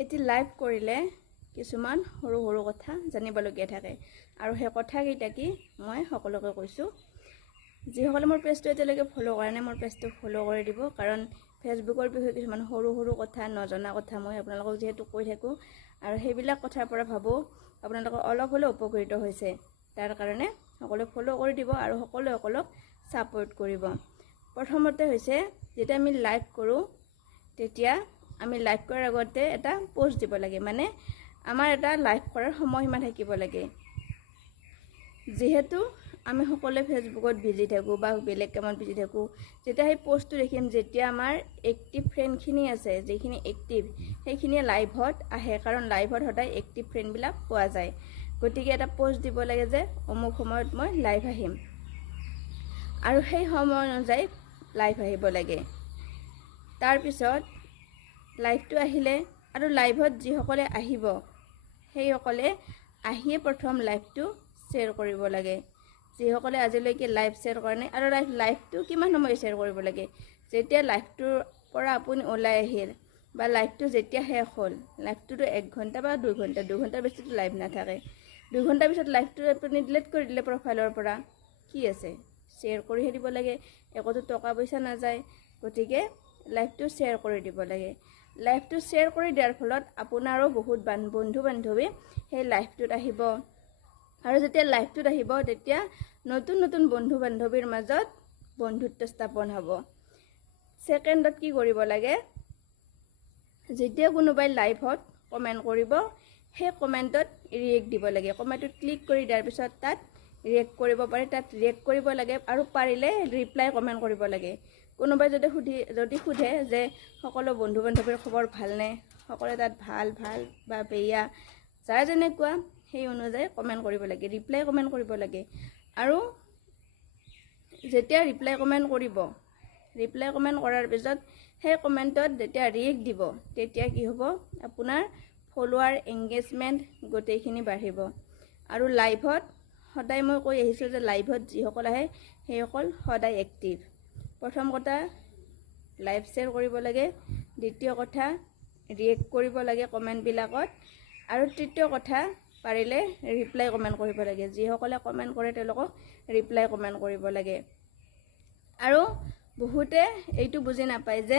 এটি লাইভ কৰিলে কিছুমান সৰু সৰু কথা জানিবলগীয়া থাকে আৰু সেই কথাকেইটা কি মই সকলোকে কৈছোঁ। যিসকলে মোৰ পেজটো এতিয়ালৈকে ফ'ল' কৰা নাই মোৰ পেজটো ফ'ল' কৰি দিব, কাৰণ ফেচবুকৰ বিষয়ে কিছুমান সৰু সৰু কথা নজনা কথা মই আপোনালোকক যিহেতু কৈ থাকোঁ আৰু সেইবিলাক কথাৰ পৰা ভাবোঁ আপোনালোকে অলপ হ'লেও উপকৃত হৈছে। তাৰ কাৰণে সকলোৱে ফ'ল' কৰি দিব আৰু সকলোৱে সকলক ছাপোৰ্ট কৰিব। প্ৰথমতে হৈছে যেতিয়া আমি লাইভ কৰোঁ তেতিয়া আমি লাইভ কৰাৰ আগতে এটা পোষ্ট দিব লাগে, মানে আমাৰ এটা লাইভ কৰাৰ সময়সীমা থাকিব লাগে। যিহেতু আমি সকলোৱে ফেচবুকত বিজি থাকোঁ বা বেলেগ কামত বিজি থাকোঁ, যেতিয়া সেই পোষ্টটো দেখিম যেতিয়া আমাৰ এক্টিভ ফ্ৰেণ্ডখিনি আছে, যিখিনি এক্টিভ সেইখিনিয়ে লাইভত আহে, কাৰণ লাইভত সদায় এক্টিভ ফ্ৰেণ্ডবিলাক পোৱা যায়। গতিকে এটা পোষ্ট দিব লাগে যে অমুক সময়ত মই লাইভ আহিম আৰু সেই সময় অনুযায়ী লাইভ আহিব লাগে। তাৰপিছত লাইভটো আহিলে আৰু লাইভত যিসকলে আহিব সেইসকলে আহিয়ে প্ৰথম লাইভটো শ্বেয়াৰ কৰিব লাগে। যিসকলে আজিলৈকে লাইভ শ্বেয়াৰ কৰা নাই আৰু লাইভটো কিমান সময় শ্বেয়াৰ কৰিব লাগে, যেতিয়া লাইভটোৰ পৰা আপুনি ওলাই আহিল বা লাইভটো যেতিয়া শেষ হ'ল, লাইভটোতো 1 ঘণ্টা বা 2 ঘণ্টা, 2 ঘণ্টাৰ বেছিতো লাইভ নাথাকে। 2 ঘণ্টাৰ পিছত লাইভটো আপুনি ডিলিট কৰি দিলে প্ৰফাইলৰ পৰা, কি আছে শ্বেয়াৰ কৰিহে দিব লাগে, একোতো টকা পইচা নাযায়। গতিকে লাইভটো শ্বেয়াৰ কৰি দিব লাগে। লাইভটো শ্বেয়াৰ কৰি দিয়াৰ ফলত আপোনাৰো বহুত বন্ধু বান্ধৱী সেই লাইভটোত আহিব আৰু যেতিয়া লাইভটোত আহিব তেতিয়া নতুন নতুন বন্ধু বান্ধৱীৰ মাজত বন্ধুত্ব স্থাপন হ'ব। ছেকেণ্ডত কি কৰিব লাগে, যেতিয়া কোনোবাই লাইভত কমেণ্ট কৰিব সেই কমেণ্টত ৰিয়েক্ট দিব লাগে। কমেণ্টত ক্লিক কৰি দিয়াৰ পিছত তাত ৰিয়েক্ট কৰিব পাৰে, তাত ৰিয়েক্ট কৰিব লাগে আৰু পাৰিলে ৰিপ্লাই কমেণ্ট কৰিব লাগে। কোনোবাই যদি সোধে যে সকলো বন্ধু বান্ধৱীৰ খবৰ ভালনে, সকলোৱে তাত ভাল বা বেয়া যাৰ যেনেকুৱা সেই অনুযায়ী কমেণ্ট কৰিব লাগে, ৰিপ্লাই কমেণ্ট কৰিব লাগে। আৰু যেতিয়া ৰিপ্লাই কমেণ্ট কৰিব, ৰিপ্লাই কমেণ্ট কৰাৰ পিছত সেই কমেণ্টত যেতিয়া ৰিয়েক্ট দিব তেতিয়া কি হ'ব, আপোনাৰ ফলোৱাৰ এংগেজমেণ্ট গোটেইখিনি বাঢ়িব। আৰু লাইভত সদায় মই কৈ আহিছোঁ যে লাইভত যিসকল আহে সেইসকল সদায় এক্টিভ। প্ৰথম কথা লাইভ শ্বেয়াৰ কৰিব লাগে, দ্বিতীয় কথা ৰিয়েক্ট কৰিব লাগে কমেণ্টবিলাকত, আৰু তৃতীয় কথা পাৰিলে ৰিপ্লাই কমেণ্ট কৰিব লাগে। যিসকলে কমেণ্ট কৰে তেওঁলোকক ৰিপ্লাই কমেণ্ট কৰিব লাগে। আৰু বহুতে এইটো বুজি নাপায় যে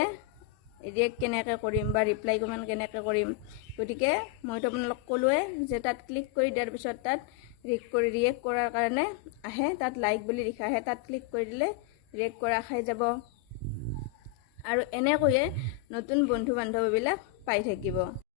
ৰিয়েক্ট কেনেকৈ কৰিম বা ৰিপ্লাই কমেণ্ট কেনেকৈ কৰিম। গতিকে মইতো আপোনালোক ক'লোৱে যে তাত ক্লিক কৰি দিয়াৰ পিছত তাত ৰিয়েক্ট কৰাৰ কাৰণে আহে, তাত লাইক বুলি লিখা আহে, তাত ক্লিক কৰি দিলে ৰিয়েক্ট কৰা খাই যাব আৰু এনেকৈয়ে নতুন বন্ধু বান্ধৱীবিলাক পাই থাকিব।